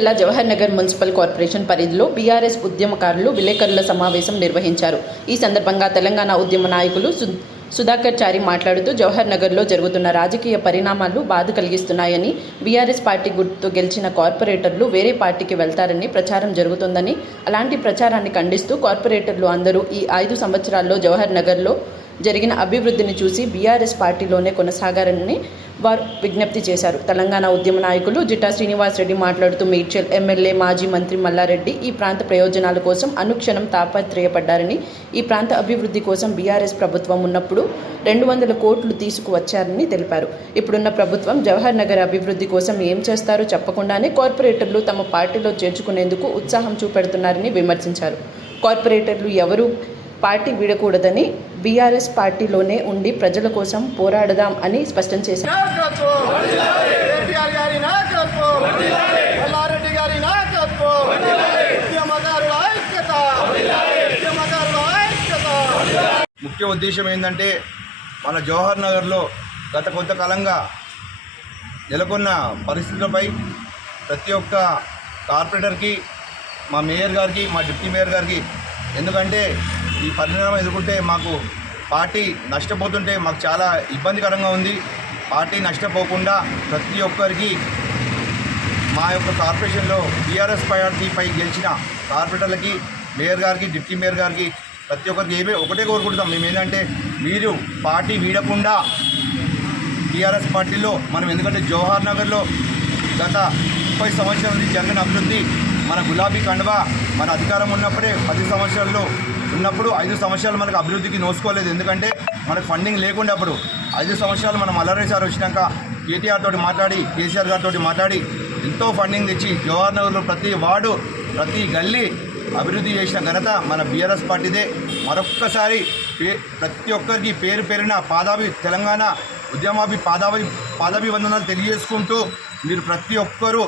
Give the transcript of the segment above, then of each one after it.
జిల్లా Jawahar Nagar municipal corporation పరిధిలో BRS ఉద్యమకారులు విలేకరుల సమావేశం నిర్వహించారు. ఈ సందర్భంగా తెలంగాణ ఉద్యమ నాయకులు సుధాకర్ చారి మాట్లాడుతూ జవహర్ నగర్లో జరుగుతున్న రాజకీయ పరిణామాలు బాధ కలిగిస్తున్నాయని, బీఆర్ఎస్ పార్టీ గుర్తుతో గెలిచిన కార్పొరేటర్లు వేరే పార్టీకి వెళ్తారని ప్రచారం జరుగుతోందని, అలాంటి ప్రచారాన్ని ఖండిస్తూ కార్పొరేటర్లు అందరూ ఈ 5 సంవత్సరాల్లో జవహర్ నగర్లో జరిగిన అభివృద్ధిని చూసి బీఆర్ఎస్ పార్టీలోనే కొనసాగారని వారు విజ్ఞప్తి చేశారు. తెలంగాణ ఉద్యమ నాయకులు జిట్టా శ్రీనివాస్ రెడ్డి మాట్లాడుతూ మేడ్చల్ ఎమ్మెల్యే మాజీ మంత్రి మల్లారెడ్డి ఈ ప్రాంత ప్రయోజనాల కోసం అనుక్షణం తాపత్రయపడ్డారని, ఈ ప్రాంత అభివృద్ధి కోసం బీఆర్ఎస్ ప్రభుత్వం ఉన్నప్పుడు 200 కోట్లు తీసుకువచ్చారని తెలిపారు. ఇప్పుడున్న ప్రభుత్వం జవహర్ నగర్ అభివృద్ధి కోసం ఏం చేస్తారో చెప్పకుండానే కార్పొరేటర్లు తమ పార్టీలో చేర్చుకునేందుకు ఉత్సాహం చూపెడుతున్నారని విమర్శించారు. కార్పొరేటర్లు ఎవరూ పార్టీ వీడకూడదని, బీఆర్ఎస్ పార్టీలోనే ఉండి ప్రజల కోసం పోరాడదాం అని స్పష్టం చేశారు. ముఖ్య ఉద్దేశం ఏంటంటే, మన జవహర్ నగర్లో గత కొంతకాలంగా నెలకొన్న పరిస్థితులపై ప్రతి ఒక్క కార్పొరేటర్కి, మా మేయర్ గారికి, మా డిప్యూటీ మేయర్ గారికి, ఎందుకంటే ఈ పరిణామం ఎదుర్కొంటే మాకు పార్టీ నష్టపోతుంటే మాకు చాలా ఇబ్బందికరంగా ఉంది. పార్టీ నష్టపోకుండా ప్రతి ఒక్కరికి మా యొక్క కార్పొరేషన్లో బీఆర్ఎస్ పార్టీపై గెలిచిన కార్పొరేటర్లకి, మేయర్ గారికి, డిప్యూటీ మేయర్ గారికి ప్రతి ఒక్కరికి ఒకటే కోరుకుంటున్నాం. మేము ఏంటంటే, మీరు పార్టీ వీడకుండా బీఆర్ఎస్ పార్టీలో మనం, ఎందుకంటే జవహర్ నగర్లో గత 30 సంవత్సరాల నుంచి జరిగిన అభివృద్ధి, మన గులాబీ కండువా మన అధికారం ఉన్నప్పుడే 10 సంవత్సరాల్లో ఉన్నప్పుడు 5 సంవత్సరాలు మనకు అభివృద్ధికి నోసుకోలేదు. ఎందుకంటే మనకు ఫండింగ్ లేకుండా అప్పుడు 5 సంవత్సరాలు మనం మల్లారెడ్డి సార్ వచ్చినాక కేటీఆర్ తోటి మాట్లాడి, కేసీఆర్ గారితో మాట్లాడి ఎంతో ఫండింగ్ తెచ్చి జవహర్ నగర్లో ప్రతి వార్డు, ప్రతి గల్లీ అభివృద్ధి చేసిన ఘనత మన బీఆర్ఎస్ పార్టీదే. మరొక్కసారి ప్రతి ఒక్కరికి పేరు పేరిన తెలంగాణ ఉద్యమాభి పాదాభివందనాలు తెలియజేసుకుంటూ, మీరు ప్రతి ఒక్కరూ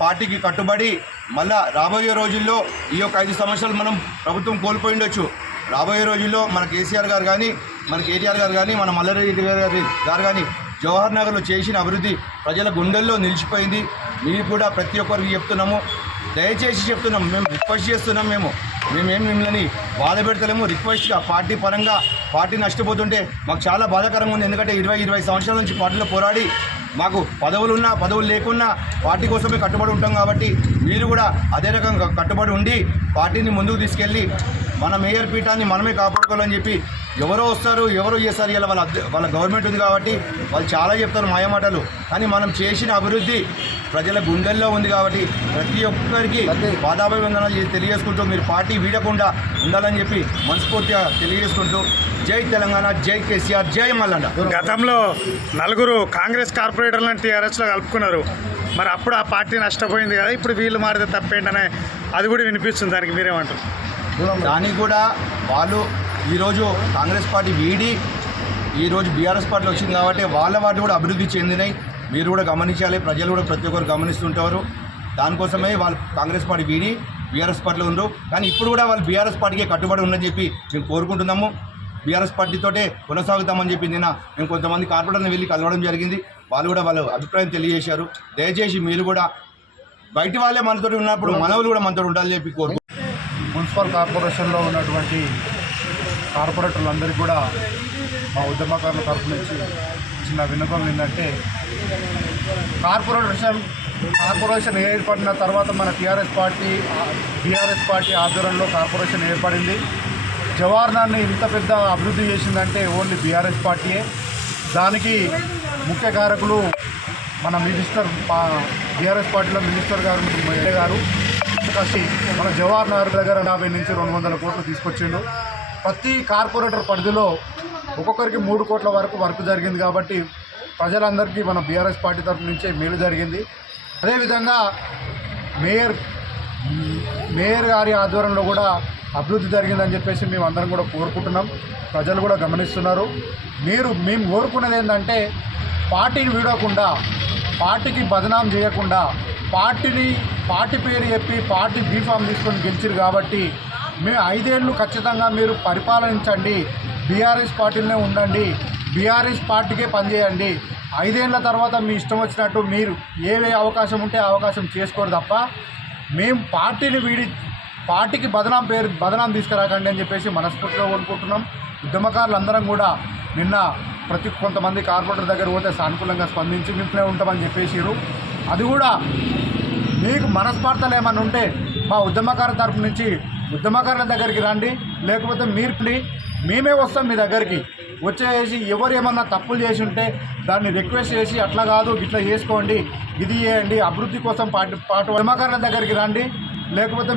పార్టీకి కట్టుబడి మళ్ళా రాబోయే రోజుల్లో ఈ యొక్క 5 సంవత్సరాలు మనం ప్రభుత్వం కోల్పోయి ఉండొచ్చు. రాబోయే రోజుల్లో మన కేసీఆర్ గారు కానీ, మన కేటీఆర్ గారు కానీ, మన మల్లారెడ్డి గారు కానీ జవహర్ నగర్లో చేసిన అభివృద్ధి ప్రజల గుండెల్లో నిలిచిపోయింది. మీరు కూడా ప్రతి ఒక్కరికి చెప్తున్నాము, దయచేసి చెప్తున్నాం, మేము రిక్వెస్ట్ చేస్తున్నాం. మేమేం మిమ్మల్ని బాధ పెడతలేము. రిక్వెస్ట్గా పార్టీ పరంగా పార్టీ నష్టపోతుంటే మాకు చాలా బాధాకరంగా ఉంది. ఎందుకంటే 20 సంవత్సరాల నుంచి పార్టీలో పోరాడి మాకు పదవులున్నా పదవులు లేకున్నా పార్టీ కోసమే కట్టుబడి ఉంటాం. కాబట్టి మీరు కూడా అదే రకంగా కట్టుబడి ఉండి పార్టీని ముందుకు తీసుకెళ్ళి మన మేయర్ పీఠాన్ని మనమే కాపాడుకోవాలని చెప్పి, ఎవరో వస్తారు ఎవరో చేస్తారు, ఇలా వాళ్ళ గవర్నమెంట్ ఉంది కాబట్టి వాళ్ళు చాలా చెప్తారు మాయమాటలు, కానీ మనం చేసిన అభివృద్ధి ప్రజల గుండెల్లో ఉంది. కాబట్టి ప్రతి ఒక్కరికి పాదాభివందనాలు తెలియజేసుకుంటూ మీరు పార్టీ వీడకుండా ఉండాలని చెప్పి మనస్ఫూర్తిగా తెలియజేసుకుంటూ, జై తెలంగాణ, జై కేసీఆర్, జై మల్లన్న. గతంలో 4 కాంగ్రెస్ కార్పొరేటర్లను టీఆర్ఎస్లో కలుపుకున్నారు. మరి అప్పుడు ఆ పార్టీ నష్టపోయింది కదా, ఇప్పుడు వీళ్ళు మారితే తప్పేంటనే అది కూడా వినిపిస్తుంది. దానికి మీరేమంటారు? దానికి కూడా వాళ్ళు ఈరోజు కాంగ్రెస్ పార్టీ వీడి ఈరోజు బీఆర్ఎస్ పార్టీలో వచ్చింది కాబట్టి వాళ్ళ వాటి కూడా అభివృద్ధి చెందినాయి. మీరు కూడా గమనించాలి, ప్రజలు కూడా ప్రతి ఒక్కరు గమనిస్తుంటారు. దానికోసమే వాళ్ళు కాంగ్రెస్ పార్టీ వీడి బీఆర్ఎస్ పార్టీలో ఉండరు. కానీ ఇప్పుడు కూడా వాళ్ళు బీఆర్ఎస్ పార్టీకే కట్టుబడి ఉందని చెప్పి మేము కోరుకుంటున్నాము. బీఆర్ఎస్ పార్టీతోటే కొనసాగుతామని చెప్పి నిన్న మేము కొంతమంది కార్పొరేటర్ని వెళ్ళి కలవడం జరిగింది. వాళ్ళు కూడా వాళ్ళ అభిప్రాయం తెలియజేశారు. దయచేసి మీరు కూడా బయటి వాళ్ళే మనతో ఉన్నప్పుడు మనవులు కూడా మనతో ఉండాలని చెప్పి కోరుకుంటున్నాం. మున్సిపల్ కార్పొరేషన్లో ఉన్నటువంటి కార్పొరేటర్లందరికీ కూడా మా ఉద్యమకారుల తరఫు నుంచి చిన్న విన్నపం ఏంటంటే, కార్పొరేషన్ ఏర్పడిన తర్వాత మన బీఆర్ఎస్ పార్టీ ఆధ్వర్యంలో కార్పొరేషన్ ఏర్పడింది. జవహర్ నగర్ని ఇంత పెద్ద అభివృద్ధి చేసిందంటే ఓన్లీ బీఆర్ఎస్ పార్టీయే. దానికి ముఖ్య కారకులు మన బీఆర్ఎస్ పార్టీలో మినిస్టర్ గారు కలిసి మన జవహర్ నగర్ దగ్గర 50 నుంచి 200 కోట్లు తీసుకొచ్చిండు. ప్రతి కార్పొరేటర్ పరిధిలో ఒక్కొక్కరికి 3 కోట్ల వరకు వర్క్ జరిగింది. కాబట్టి ప్రజలందరికీ మన బీఆర్ఎస్ పార్టీ తరఫు నుంచే మేలు జరిగింది. అదేవిధంగా మేయర్ గారి ఆధ్వర్యంలో కూడా అభివృద్ధి జరిగిందని చెప్పేసి మేము అందరం కూడా కోరుకుంటున్నాం. ప్రజలు కూడా గమనిస్తున్నారు. మేము కోరుకునేది ఏంటంటే, పార్టీని వీడకుండా, పార్టీకి బదనాం చేయకుండా, పార్టీ పేరు చెప్పి పార్టీ బీఫామ్ తీసుకొని గెలిచారు కాబట్టి మేము 5 ఏళ్ళు ఖచ్చితంగా మీరు పరిపాలించండి, బీఆర్ఎస్ పార్టీలోనే ఉండండి, బీఆర్ఎస్ పార్టీకే పనిచేయండి. 5 ఏళ్ల తర్వాత మీ ఇష్టం వచ్చినట్టు మీరు ఏ అవకాశం ఉంటే అవకాశం చేసుకోరు తప్ప మేము పార్టీకి బదనాం తీసుకురాకండి అని చెప్పేసి మనస్ఫూర్తిగా కోరుకుంటున్నాం. ఉద్యమకారులు అందరం కూడా నిన్న కొంతమంది కార్పొరేటర్ దగ్గర పోతే సానుకూలంగా స్పందించి మీకునే ఉంటామని చెప్పేసారు. అది కూడా మీకు మనస్పార్థాలు ఏమన్నా ఉంటే మా ఉద్యమకారుల తరపు నుంచి ఉద్యమకారుల దగ్గరికి రండి, లేకపోతే మేమే వస్తాం మీ దగ్గరికి వచ్చేసి ఎవరు ఏమన్నా తప్పులు చేసి ఉంటే దాన్ని రిక్వెస్ట్ చేసి అట్లా కాదు ఇట్లా చేసుకోండి, ఇది చేయండి, అభివృద్ధి కోసం పాటు ఉద్యమకారుల దగ్గరికి రండి, లేకపోతే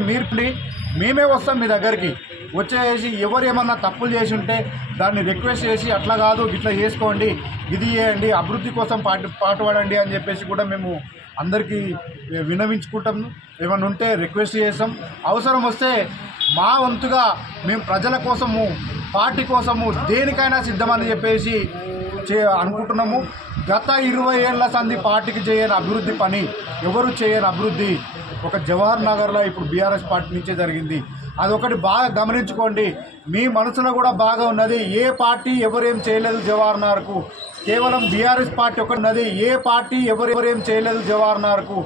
మేమే వస్తాం మీ దగ్గరికి వచ్చేసి ఎవరు ఏమన్నా తప్పులు చేసి ఉంటే దాన్ని రిక్వెస్ట్ చేసి అట్లా కాదు ఇట్లా చేసుకోండి, ఇది చేయండి, అభివృద్ధి కోసం పాటుపడండి అని చెప్పేసి కూడా మేము అందరికీ విన్నవించుకుంటాము. ఏమన్నా ఉంటే రిక్వెస్ట్ చేస్తాం. అవసరం వస్తే మా వంతుగా మేము ప్రజల కోసము పార్టీ కోసము దేనికైనా సిద్ధమని చెప్పేసి అనుకుంటున్నాము. గత 20 ఏళ్ల సంది పార్టీకి చేయని అభివృద్ధి పని ఎవరు చేయని అభివృద్ధి ఒక జవహర్ నగర్లో ఇప్పుడు బీఆర్ఎస్ పార్టీ నుంచే జరిగింది. అదొకటి బాగా గమనించుకోండి. మీ మనసులో కూడా బాగా ఉన్నది. ఏ పార్టీ ఎవరేం చేయలేదు జవహర్ నగర్కు, కేవలం బీఆర్ఎస్ పార్టీ ఒకటి ఉన్నది. ఏ పార్టీ ఎవరేం చేయలేదు జవహర్ నగర్కు,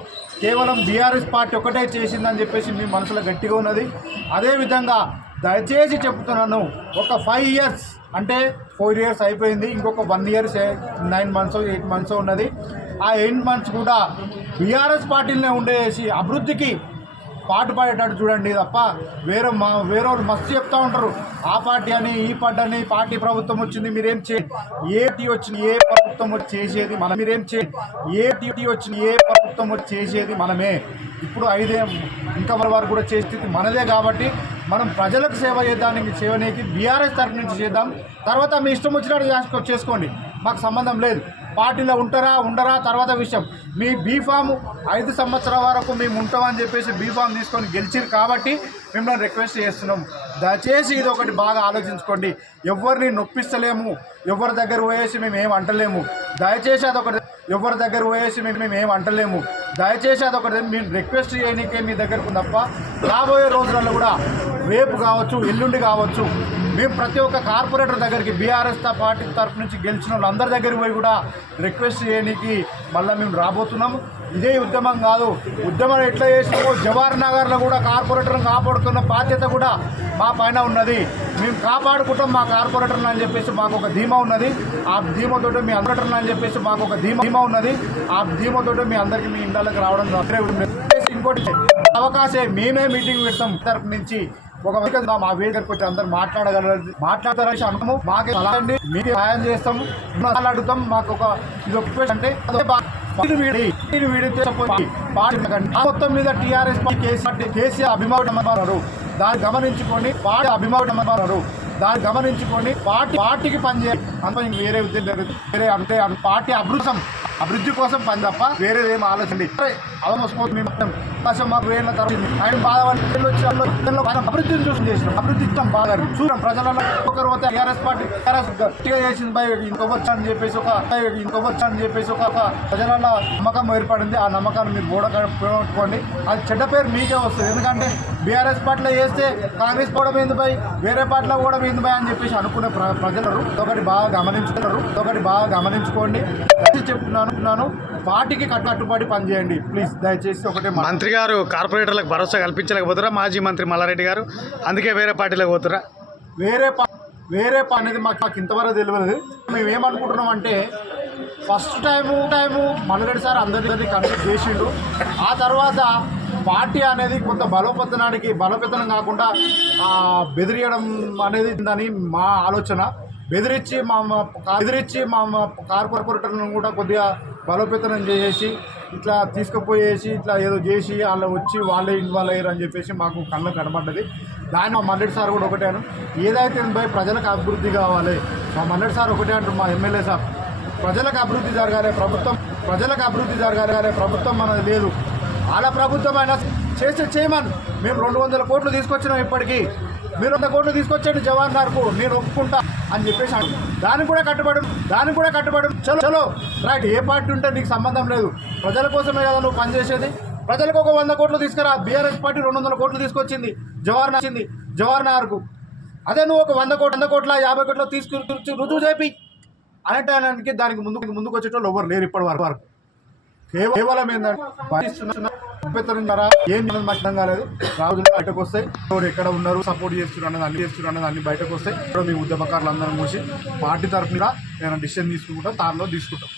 కేవలం బీఆర్ఎస్ పార్టీ ఒకటే చేసిందని చెప్పేసి మీ మనసులో గట్టిగా ఉన్నది. అదేవిధంగా దయచేసి చెప్తున్నాను, ఒక 5 ఇయర్స్ అంటే 4 ఇయర్స్ అయిపోయింది, ఇంకొక 1 ఇయర్ 9 మంత్స్ 8 మంత్స్ ఉన్నది. ఆ 8 మంత్స్ కూడా బీఆర్ఎస్ పార్టీలనే ఉండేసి అభివృద్ధికి పాటుపడేటట్టు చూడండి తప్ప వేరే వాళ్ళు మస్తు చెప్తూ ఉంటారు, ఆ పార్టీ అని ఈ పార్టీ అని, పార్టీ ప్రభుత్వం వచ్చింది మీరేం ఏ టీ వచ్చింది ఏ ప్రభుత్వం వచ్చి చేసేది మనం, మీరేం ఏ టీ వచ్చింది ఏ ప్రభుత్వం వచ్చి చేసేది మనమే. ఇప్పుడు 5 ఇంకా వారు కూడా చేసే స్థితి మనదే. కాబట్టి మనం ప్రజలకు సేవ చేయడానికి బీఆర్ఎస్ తరఫు నుంచి చేద్దాం. తర్వాత మీ ఇష్టం వచ్చినట్టు చేసుకోండి, మాకు సంబంధం లేదు. పార్టీలో ఉంటారా ఉండరా తర్వాత విషయం. మీ బీఫామ్ 5 సంవత్సరాల వరకు మేము ఉంటామని చెప్పేసి బీఫామ్ తీసుకొని గెలిచిరు కాబట్టి మిమ్మల్ని రిక్వెస్ట్ చేస్తున్నాం. దయచేసి ఇది ఒకటి బాగా ఆలోచించుకోండి. ఎవరిని నొప్పిస్తలేము, ఎవరి దగ్గర పోయేసి మేము ఏం అంటలేము. దయచేసి అదొకటి ఎవరి దగ్గర పోయేసి మేము ఏం అంటలేము. దయచేసి అదొకటి మేము రిక్వెస్ట్ చేయడానికే మీ దగ్గరకు తప్ప రాబోయే రోజులలో కూడా రేపు కావచ్చు ఎల్లుండి కావచ్చు మేము ప్రతి ఒక్క కార్పొరేటర్ దగ్గరికి బీఆర్ఎస్ పార్టీ తరఫు నుంచి గెలిచిన వాళ్ళందరి దగ్గరికి పోయి కూడా రిక్వెస్ట్ చేయడానికి మళ్ళీ మేము రాబోతున్నాము. ఇదే ఉద్యమం కాదు, ఉద్యమం ఎట్లా చేసినామో జవహర్ నగర్లో కూడా కార్పొరేటర్ని కాపాడుతున్న బాధ్యత కూడా మా పైన ఉన్నది. మేము కాపాడుకుంటాం మా కార్పొరేటర్ని అని చెప్పేసి మాకు ఒక ధీమా ఉన్నది. ఆ ధీమతోటి మీ అందరిని అని చెప్పేసి మాకు ఒక ధీమా ఉన్నది. ఆ ధీమతోటి మీ అందరికీ మీ ఇండ్లకు రావడం ఇంకోటి అవకాశం మేమే మీటింగ్ పెడతాం తరఫు నుంచి ఒక మా వేదికకు వచ్చి అందరు మాట్లాడతారని అనుకోము. మాకే అలాంటి మీకు సహాయం చేస్తాము, అడుగుతాం. మాకు ఒక ఇది ఒక అంటే మొత్తం మీద టీఆర్ఎస్ కేసీఆర్ అభిమానులు దాన్ని గమనించుకొని పార్టీకి పనిచేయాలి. అంత వేరే ఉద్దేశం వేరే అంటే పార్టీ అభివృద్ధి కోసం పని తప్ప వేరేదేం ఆలోచండి. అవకాశం మాకు వేల తర్వాత ఆయన బాధ అభివృద్ధిని చూసి చేసినాం. అభివృద్ధి ఇస్తాం బాగా చూసాం ప్రజలలో. ఒకరు పోతే టీఆర్ఎస్ పార్టీ గట్టిగా చేసింది ఇంకొకచ్చని చెప్పేసి ఒక ప్రజలలో నమ్మకం ఏర్పడింది. ఆ నమ్మకాన్ని మీరు పోగొట్టుకోండి. అది చెడ్డ పేరు మీకే వస్తుంది. ఎందుకంటే బీఆర్ఎస్ పార్టీలో చేస్తే కాంగ్రెస్ పోవడం ఏంది భయ్, వేరే పార్టీలో కూడా ఏంది భయ్ అని చెప్పేసి అనుకునే ప్రజలు ఒకటి బాగా గమనించుకోండి. చెప్తున్నాను, పార్టీకి కట్టుబడి పనిచేయండి ప్లీజ్. దయచేసి ఒకటే మంత్రి గారు కార్పొరేటర్లకు భరోసా కల్పించలేకపోతారా? మాజీ మంత్రి మల్లారెడ్డి గారు అందుకే వేరే పార్టీలోకి పోతారా? వేరే అనేది మాకు ఇంతవరకు తెలియదు. మేము ఏమనుకుంటున్నాం అంటే ఫస్ట్ టైము మల్లారెడ్డి సార్ అందరినీ కన్సల్ట్ చేసిండు. ఆ తర్వాత పార్టీ అనేది కొంత బలోపేతనం కాకుండా బెదిరియడం అనేది ఉందని మా ఆలోచన. బెదిరించి మా కార్పొరేటర్లను కూడా కొద్దిగా బలోపేతనం చేసి ఇట్లా తీసుకుపోయేసి ఇట్లా ఏదో చేసి వాళ్ళే ఇన్వాల్వ్ అయ్యారు అని చెప్పేసి మాకు కళ్ళకు కనబడ్డది. దాన్ని మా మల్లెడ్డి సార్ కూడా ఒకటే ఏదైతే ప్రజలకు అభివృద్ధి కావాలి. మా మల్లెడ్డి సార్ ఒకటే అంటారు, మా ఎమ్మెల్యే సార్ ప్రజలకు అభివృద్ధి జరగాలి, ప్రభుత్వం మనది లేదు. వాళ్ళ ప్రభుత్వం అయినా చేయమని మేము 200 కోట్లు తీసుకొచ్చినాం. ఇప్పటికీ మీరు 100 కోట్లు తీసుకొచ్చండి జవహర్ నగర్కు, నేను ఒప్పుకుంటా అని చెప్పేసి దానికి కూడా కట్టుబడి చలో రైట్. ఏ పార్టీ ఉంటే నీకు సంబంధం లేదు, ప్రజల కోసమే కదా నువ్వు పనిచేసేది. ప్రజలకు ఒక 100 కోట్లు తీసుకురా. బీఆర్ఎస్ పార్టీ 200 కోట్లు తీసుకొచ్చింది జవహర్ నగర్కు. అదే నువ్వు ఒక 100 కోట్ల 50 కోట్లు తీసుకుని రుజువు చేపి అనేటానికి దానికి ముందుకు వచ్చేటోళ్ళు ఎవరు లేరు ఇప్పటి వరకు. కేవలం ఏంటంటే అభ్యంతరం ద్వారా ఏం నష్టం కాలేదు. రాజులు బయటకు వస్తాయి, ఎవరు ఎక్కడ ఉన్నారు, సపోర్ట్ చేస్తున్నారు అన్నది అన్ని బయటకు వస్తాయి. ఇప్పుడు మీ ఉద్యమకారులు అందరం చూసి పార్టీ తరఫున నేను డిసిషన్ తీసుకుంటాం, దానిలో తీసుకుంటాం.